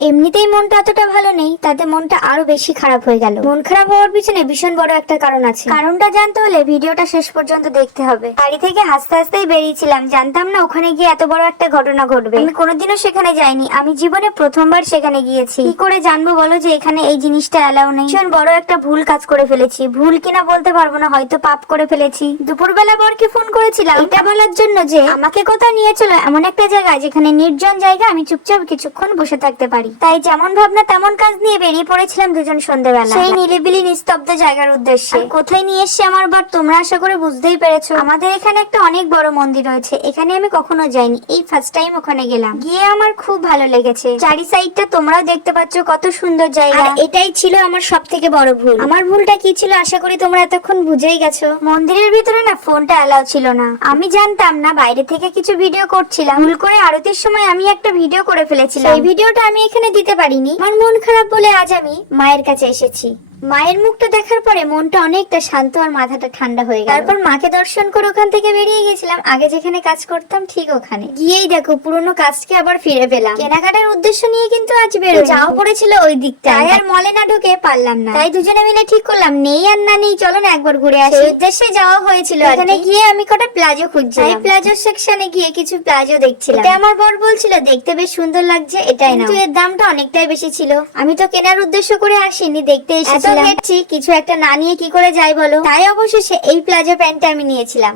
এমনিতেই মনটা অতটা ভালো নেই, তাতে মনটা আরো বেশি খারাপ হয়ে গেল। মন খারাপ হওয়ার পিছনে ভীষণ বড় একটা কারণ আছে। কারণটা জানতে হলে ভিডিওটা শেষ পর্যন্ত দেখতে হবে। বাড়ি থেকে হাসতে হাসতেই বেরিয়েছিলাম, জানতাম না ওখানে গিয়ে এত বড় একটা ঘটনা ঘটবে। আমি কোনোদিনও সেখানে যাইনি, আমি জীবনে প্রথমবার সেখানে গিয়েছি। কি করে জানবো বলো যে এখানে এই জিনিসটা অ্যালাউ নেই? ভীষণ বড় একটা ভুল কাজ করে ফেলেছি। ভুল কিনা বলতে পারবো না, হয়তো পাপ করে ফেলেছি। দুপুরবেলা বরকে ফোন করেছিলাম এটা বলার জন্য যে আমাকে কোথাও নিয়ে চলো এমন একটা জায়গায় যেখানে নির্জন জায়গা, আমি চুপচাপ কিছুক্ষণ বসে থাকতে পারি। তাই যেমন ভাবনা তেমন কাজ নিয়ে বেরিয়ে পড়েছিলাম দুজন সন্ধ্যাবেলা সেই নিরিবিলি নিস্তব্ধ জায়গার উদ্দেশ্যে। কোথায় নিয়ে এসছে আমার বর তোমরা আশা করে বুঝতেই পেরেছো। আমাদের এখানে একটা অনেক বড় মন্দির রয়েছে, এখানে আমি কখনো যাইনি, এই ফার্স্ট টাইম ওখানে গেলাম। গিয়ে আমার খুব ভালো লেগেছে। চারি সাইডটা তোমরাও দেখতে পাচ্ছ কত সুন্দর জায়গা। এটাই ছিল আমার সব থেকে বড় ভুল। আমার ভুলটা কি ছিল আশা করি তোমরা এতক্ষণ বুঝেই গেছো। মন্দিরের ভিতরে না ফোনটা অ্যালাউ ছিল না। আমি জানতাম না, বাইরে থেকে কিছু ভিডিও করছিলাম। ভুল করে আরতির সময় আমি একটা ভিডিও করে ফেলেছিলাম। এই ভিডিওটা আমি এখানে দিতে পারিনি। আমার মন খারাপ বলে আজ আমি মায়ের কাছে এসেছি। মায়ের মুখটা দেখার পরে মনটা অনেকটা শান্ত আর মাথাটা ঠান্ডা হয়ে গেল। তারপর মাকে দর্শন করে ওখান থেকে বেরিয়ে গেছিলাম। আগে যেখানে কাজ করতাম ঠিক ওখানে গিয়েই দেখো পুরোনো কাজকে আবার ফিরে পেলাম। কেনাকাটার উদ্দেশ্য নিয়ে কিন্তু আজ বেরো যাও পড়েছিল ওই দিকটা, আর মলে না ঢুকে পারলাম না। তাই দুজনে মিলে ঠিক করলাম নেই আর না নেই চলো না একবার ঘুরে আসি। সেই উদ্দেশ্যে যাওয়া হয়েছিল। এখানে গিয়ে আমি কটা প্লাজো খুঁজছিলাম। এই প্লাজো সেকশনে গিয়ে কিছু প্লাজো দেখছিলাম। এটা আমার বর বলছিল দেখতে বেশ সুন্দর লাগছে, এটাই না। কিন্তু এর দামটা অনেকটাই বেশি ছিল। আমি তো কেনার উদ্দেশ্য করে আসিনি, দেখতে এসেছিলাম। কিছু একটা না নিয়ে কি করে যাই বলো। তাই অবশেষে এই প্লাজো প্যান্টটা আমি নিয়েছিলাম।